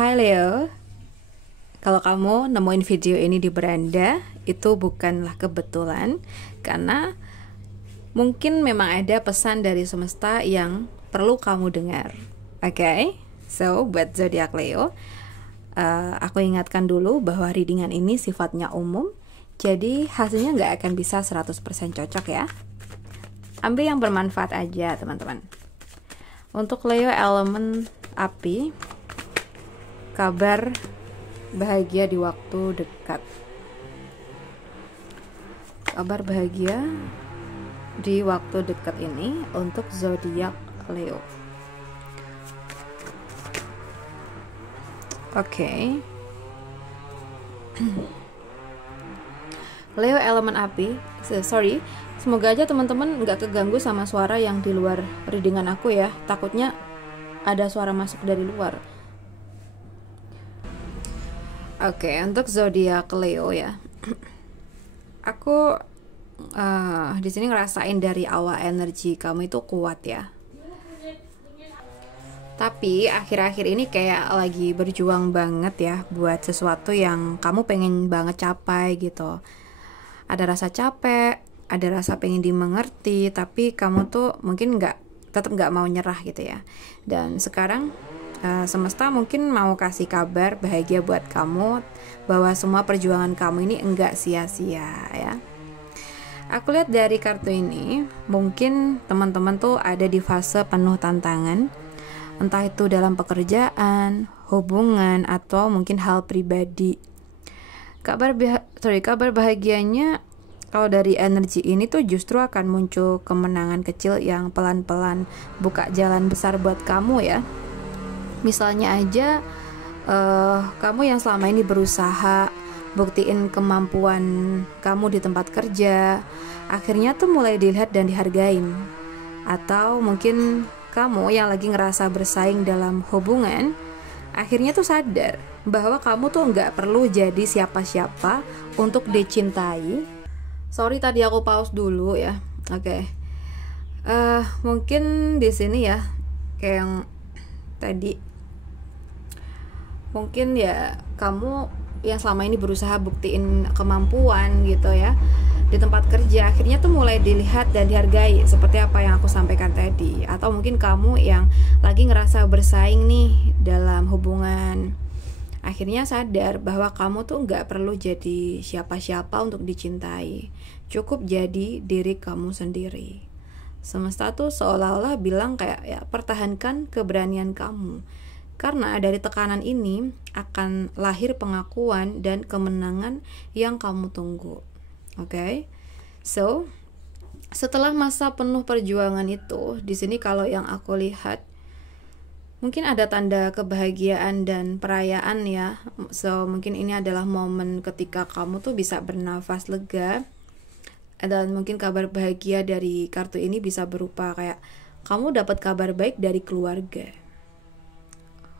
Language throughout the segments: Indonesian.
Hai Leo, kalau kamu nemuin video ini di beranda, itu bukanlah kebetulan, karena mungkin memang ada pesan dari semesta yang perlu kamu dengar. Oke, so buat zodiak Leo, aku ingatkan dulu bahwa readingan ini sifatnya umum, jadi hasilnya nggak akan bisa 100% cocok ya. Ambil yang bermanfaat aja teman-teman. Untuk Leo elemen api, kabar bahagia di waktu dekat. Kabar bahagia di waktu dekat ini untuk zodiak Leo. Oke. Leo elemen api. Sorry, semoga aja teman-teman nggak keganggu sama suara yang di luar readingan aku ya. Takutnya ada suara masuk dari luar. Oke, untuk zodiak Leo ya. Aku di sini ngerasain dari awal energi kamu itu kuat ya. Tapi akhir-akhir ini kayak lagi berjuang banget ya buat sesuatu yang kamu pengen banget capai gitu. Ada rasa capek, ada rasa pengen dimengerti, tapi kamu tuh mungkin tetap nggak mau nyerah gitu ya. Dan sekarang semesta mungkin mau kasih kabar bahagia buat kamu bahwa semua perjuangan kamu ini enggak sia-sia ya. Aku lihat dari kartu ini, mungkin teman-teman tuh ada di fase penuh tantangan, entah itu dalam pekerjaan, hubungan, atau mungkin hal pribadi. Kabar bahagianya kalau dari energi ini tuh justru akan muncul kemenangan kecil yang pelan-pelan buka jalan besar buat kamu ya. Misalnya aja kamu yang selama ini berusaha buktiin kemampuan kamu di tempat kerja, akhirnya tuh mulai dilihat dan dihargain. Atau mungkin kamu yang lagi ngerasa bersaing dalam hubungan, akhirnya tuh sadar bahwa kamu tuh nggak perlu jadi siapa-siapa untuk dicintai. Sorry tadi aku pause dulu ya. Oke. Mungkin di sini ya kayak yang tadi, mungkin ya kamu yang selama ini berusaha buktiin kemampuan gitu ya di tempat kerja, akhirnya tuh mulai dilihat dan dihargai seperti apa yang aku sampaikan tadi. Atau mungkin kamu yang lagi ngerasa bersaing nih dalam hubungan, akhirnya sadar bahwa kamu tuh nggak perlu jadi siapa-siapa untuk dicintai, cukup jadi diri kamu sendiri. Semesta tuh seolah-olah bilang kayak ya pertahankan keberanian kamu, karena dari tekanan ini akan lahir pengakuan dan kemenangan yang kamu tunggu. Oke. So, setelah masa penuh perjuangan itu, di sini kalau yang aku lihat mungkin ada tanda kebahagiaan dan perayaan ya. So, mungkin ini adalah momen ketika kamu tuh bisa bernafas lega. Dan mungkin kabar bahagia dari kartu ini bisa berupa kayak kamu dapat kabar baik dari keluarga,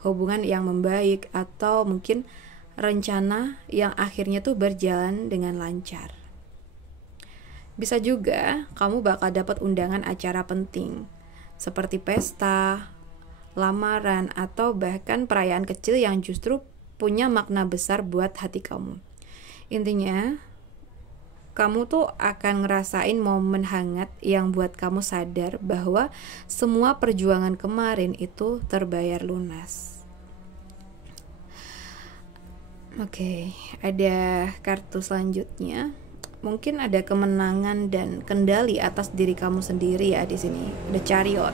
hubungan yang membaik, atau mungkin rencana yang akhirnya tuh berjalan dengan lancar. Bisa juga kamu bakal dapat undangan acara penting seperti pesta, lamaran, atau bahkan perayaan kecil yang justru punya makna besar buat hati kamu. Intinya, kamu tuh akan ngerasain momen hangat yang buat kamu sadar bahwa semua perjuangan kemarin itu terbayar lunas. Oke, ada kartu selanjutnya. Mungkin ada kemenangan dan kendali atas diri kamu sendiri ya di sini. The Chariot.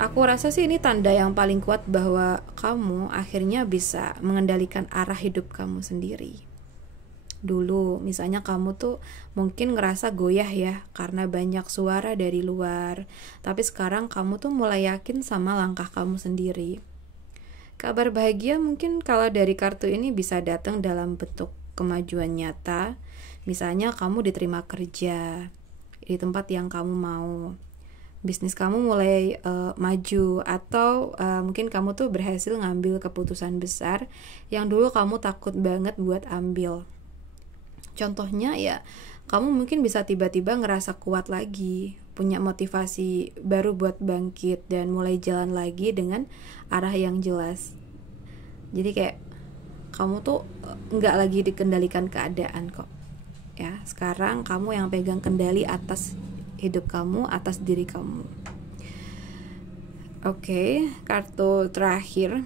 Aku rasa sih ini tanda yang paling kuat bahwa kamu akhirnya bisa mengendalikan arah hidup kamu sendiri. Dulu misalnya kamu tuh mungkin ngerasa goyah ya karena banyak suara dari luar, tapi sekarang kamu tuh mulai yakin sama langkah kamu sendiri. Kabar bahagia mungkin kalau dari kartu ini bisa datang dalam bentuk kemajuan nyata. Misalnya kamu diterima kerja di tempat yang kamu mau, bisnis kamu mulai maju, atau mungkin kamu tuh berhasil ngambil keputusan besar yang dulu kamu takut banget buat ambil. Contohnya ya, kamu mungkin bisa tiba-tiba ngerasa kuat lagi, punya motivasi baru buat bangkit dan mulai jalan lagi dengan arah yang jelas. Jadi kayak kamu tuh nggak lagi dikendalikan keadaan kok ya. Sekarang kamu yang pegang kendali atas hidup kamu, atas diri kamu. Oke, kartu terakhir,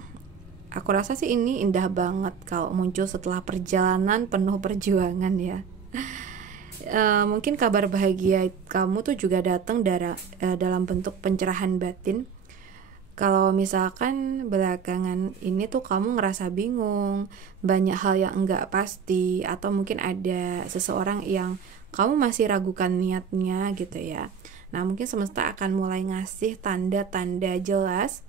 aku rasa sih ini indah banget kalau muncul setelah perjalanan penuh perjuangan ya. Mungkin kabar bahagia kamu tuh juga datang dalam bentuk pencerahan batin. Kalau misalkan belakangan ini tuh kamu ngerasa bingung, banyak hal yang enggak pasti, atau mungkin ada seseorang yang kamu masih ragukan niatnya gitu ya. Nah, mungkin semesta akan mulai ngasih tanda-tanda jelas.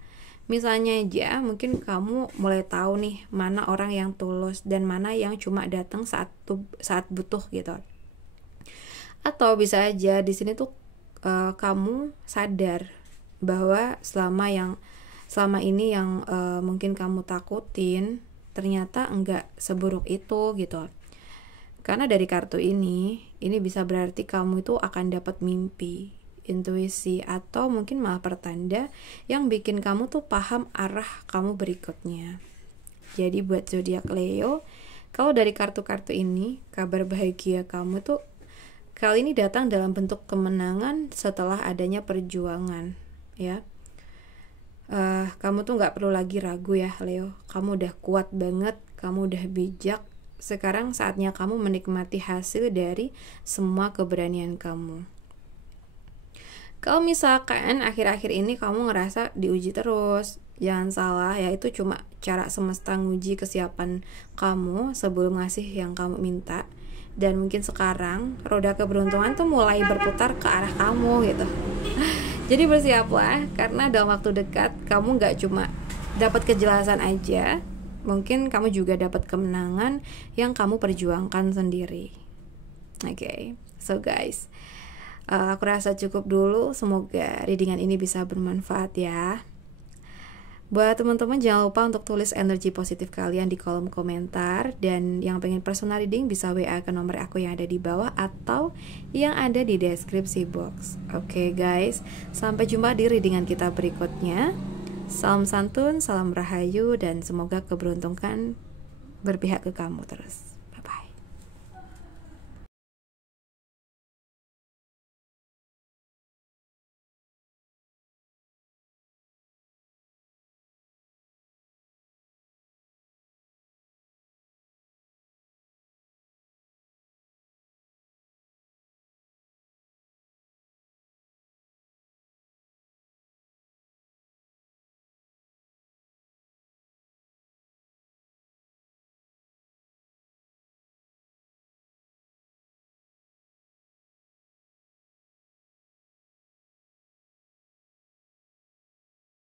Misalnya aja, mungkin kamu mulai tahu nih mana orang yang tulus dan mana yang cuma datang saat butuh gitu. Atau bisa aja di sini tuh kamu sadar bahwa selama ini yang mungkin kamu takutin ternyata enggak seburuk itu gitu. Karena dari kartu ini bisa berarti kamu itu akan dapat mimpi, intuisi, atau mungkin malah pertanda yang bikin kamu tuh paham arah kamu berikutnya. Jadi buat zodiak Leo, kalau dari kartu-kartu ini, kabar bahagia kamu tuh kali ini datang dalam bentuk kemenangan setelah adanya perjuangan ya. Kamu tuh gak perlu lagi ragu ya Leo. Kamu udah kuat banget, kamu udah bijak. Sekarang saatnya kamu menikmati hasil dari semua keberanian kamu. Kalau misalkan akhir-akhir ini kamu ngerasa diuji terus, jangan salah ya, itu cuma cara semesta nguji kesiapan kamu sebelum ngasih yang kamu minta. Dan mungkin sekarang roda keberuntungan tuh mulai berputar ke arah kamu gitu. Jadi bersiaplah, karena dalam waktu dekat kamu gak cuma dapat kejelasan aja, mungkin kamu juga dapat kemenangan yang kamu perjuangkan sendiri. Oke, so guys, aku rasa cukup dulu. Semoga readingan ini bisa bermanfaat ya. Buat teman-teman jangan lupa untuk tulis energi positif kalian di kolom komentar. Dan yang pengen personal reading bisa WA ke nomor aku yang ada di bawah atau yang ada di deskripsi box. Oke guys, sampai jumpa di readingan kita berikutnya. Salam santun, salam rahayu, dan semoga keberuntungan berpihak ke kamu terus.